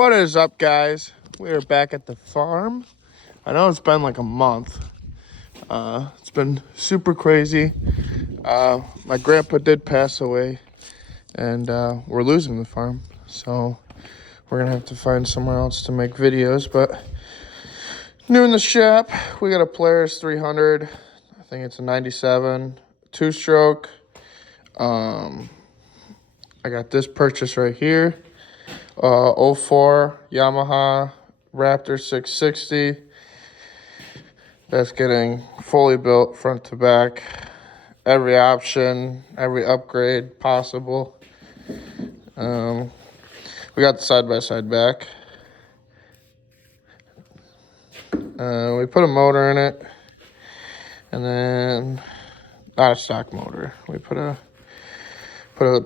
What is up, guys? We are back at the farm. I know it's been like a month. It's been super crazy. My grandpa did pass away, and we're losing the farm. So we're gonna have to find somewhere else to make videos. But new in the shop, we got a Polaris 300. I think it's a 97 two-stroke. I got this purchase right here. 04 Yamaha Raptor 660. That's getting fully built front to back. Every option, every upgrade possible. We got the side-by-side back. We put a motor in it. And then, not a stock motor. We put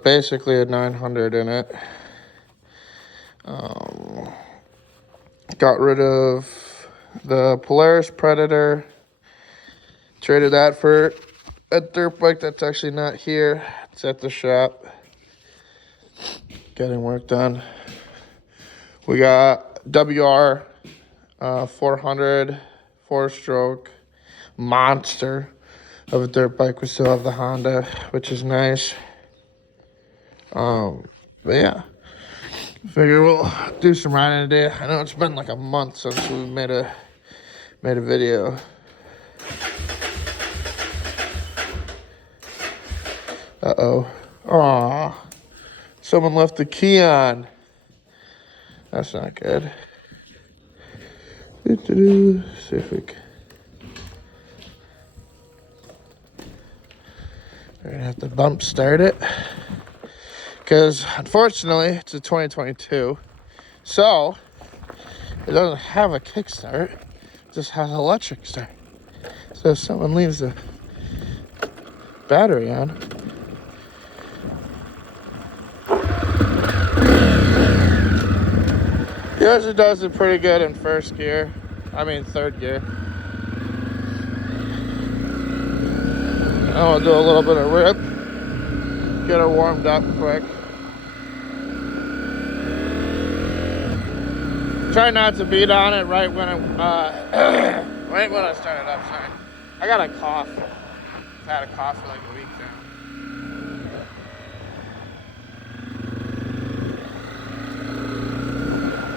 basically a 900 in it. Got rid of the Polaris Predator. Traded that for a dirt bike that's actually not here. It's at the shop. Getting work done. We got WR 400 4-stroke monster of a dirt bike. We still have the Honda, which is nice. But yeah. Figure we'll do some riding today. I know it's been like a month since we made a video. Uh-oh. Aw. Someone left the key on. That's not good. See if we can. We're gonna have to bump start it. Because, unfortunately, it's a 2022, so it doesn't have a kickstart, it just has an electric start. So if someone leaves the battery on, yours does it pretty good in third gear. I'll do a little bit of rip, get her warmed up quick. Try not to beat on it right when I started up. Sorry, I got a cough. I've had a cough for like a week now.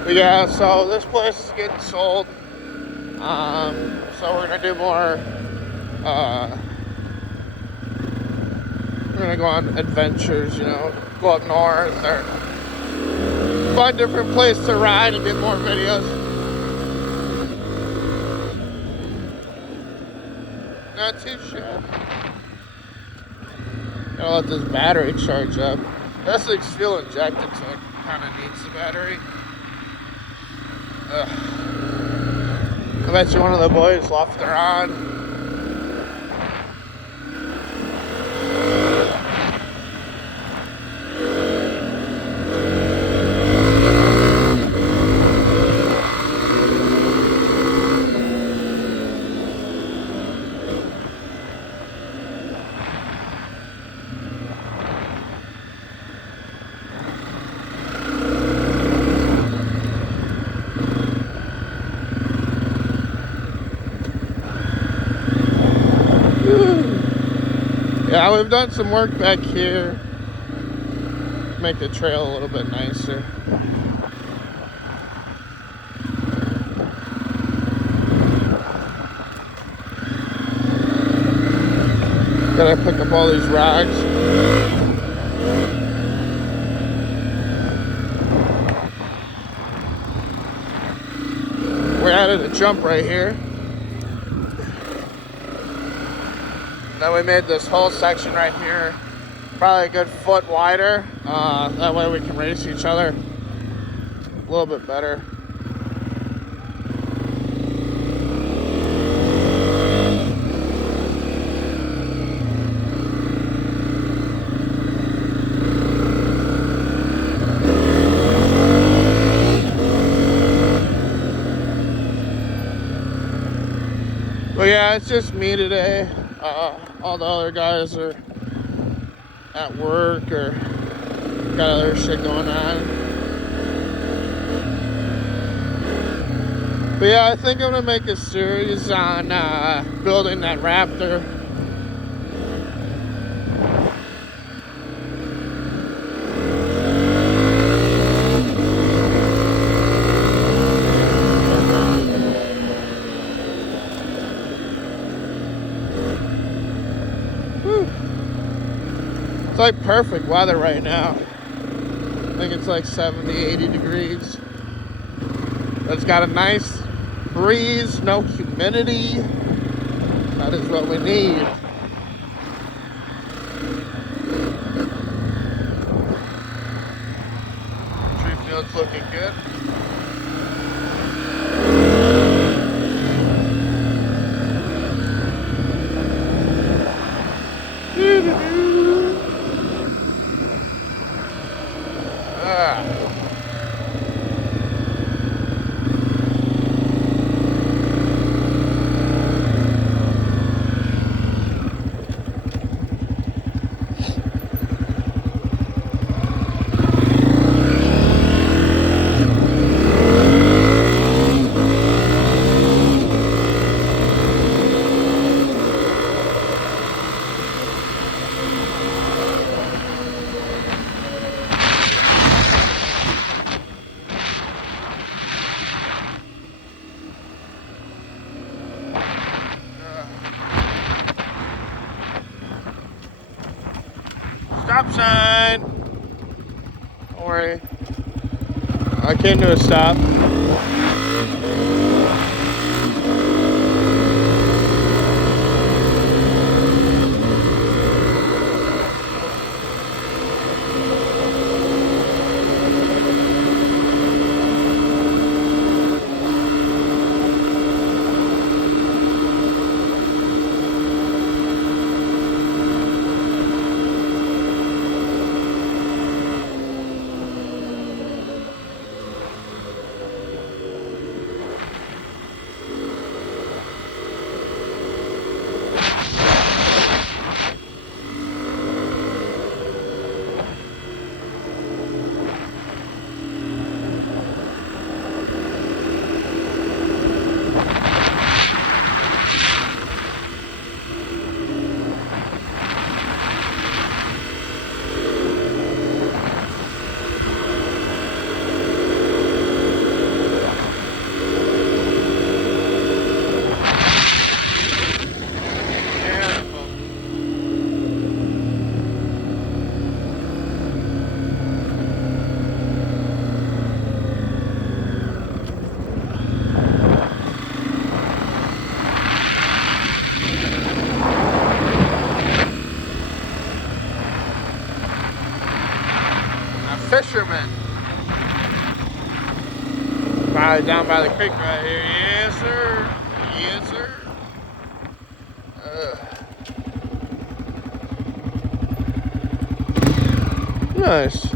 But yeah, so this place is getting sold. So we're gonna do more. We're gonna go on adventures, go up north or find a different place to ride and get more videos. Not too shabby. Gotta let this battery charge up. This thing's fuel injected, so it kind of needs the battery. I bet you one of the boys left her on. Yeah, we've done some work back here. Make the trail a little bit nicer. Gotta pick up all these rocks. We added a jump right here. Then we made this whole section right here probably a good foot wider. That way we can race each other a little bit better. But yeah, it's just me today. All the other guys are at work or got other shit going on. But yeah, I think I'm gonna make a series on building that Raptor. Whew. It's like perfect weather right now. I think it's like 70, 80 degrees. It's got a nice breeze, no humidity. That is what we need. Tree field's looking good. Stop sign. Don't worry. I came to a stop. Fisherman. Probably down by the creek right here. Yes, sir. Yes, sir.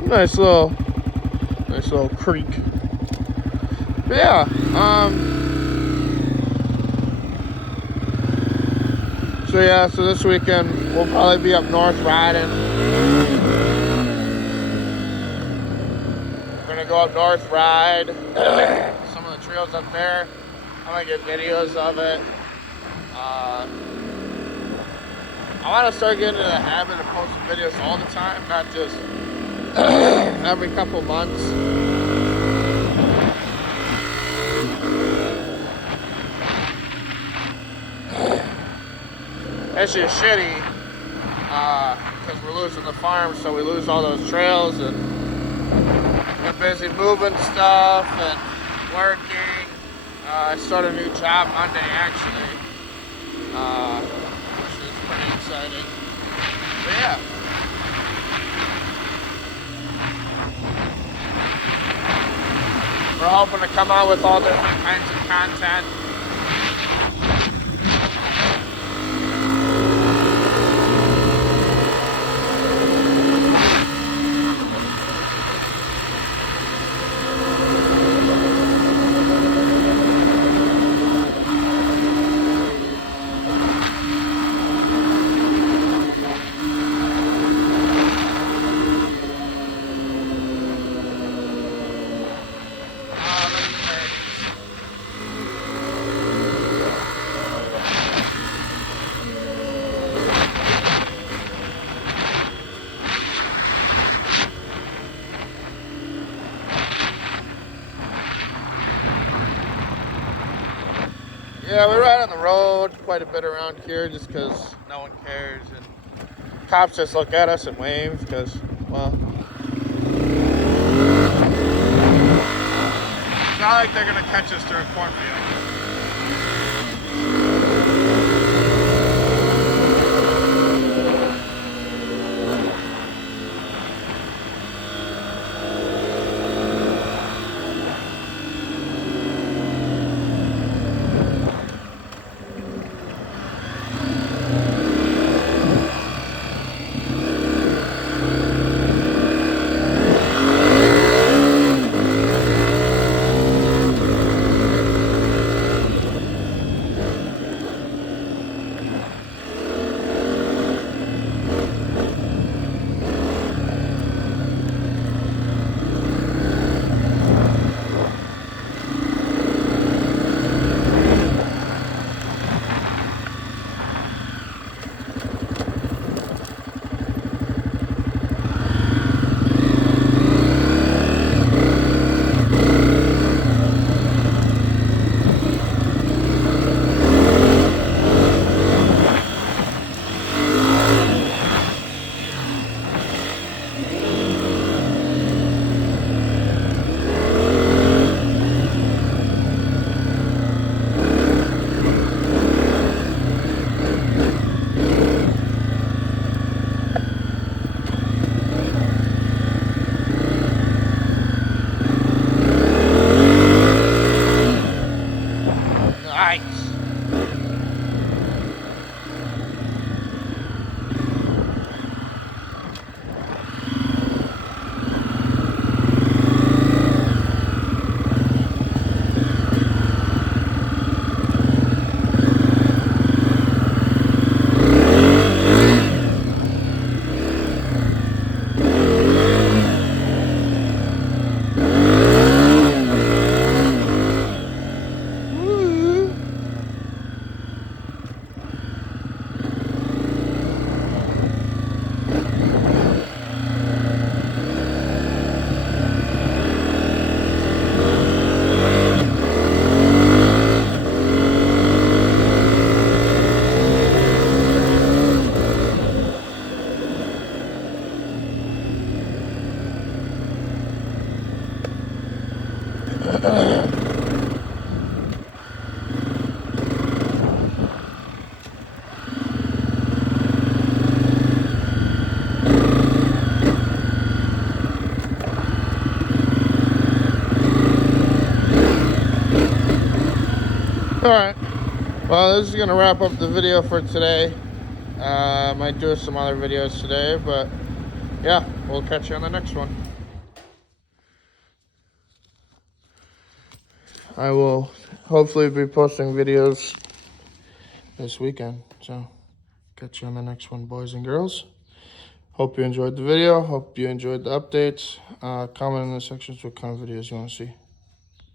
Nice little creek. But yeah, so this weekend we'll probably be up north riding. Go up north, ride some of the trails up there. I'm gonna get videos of it. I want to start getting into the habit of posting videos all the time, not just every couple months. It's just shitty because we're losing the farm, so we lose all those trails, and I'm busy moving stuff and working. I start a new job Monday, actually, which is pretty exciting. But yeah. We're hoping to come out with all different kinds of content. Yeah, we ride on the road quite a bit around here just because no one cares, and cops just look at us and wave because, well, it's not like they're gonna catch us through a cornfield. Nice. Alright, well, this is going to wrap up the video for today. I might do some other videos today, but yeah, we'll catch you on the next one. I will hopefully be posting videos this weekend, so catch you on the next one, boys and girls. Hope you enjoyed the video. Hope you enjoyed the updates. Comment in the sections what kind of videos you want to see.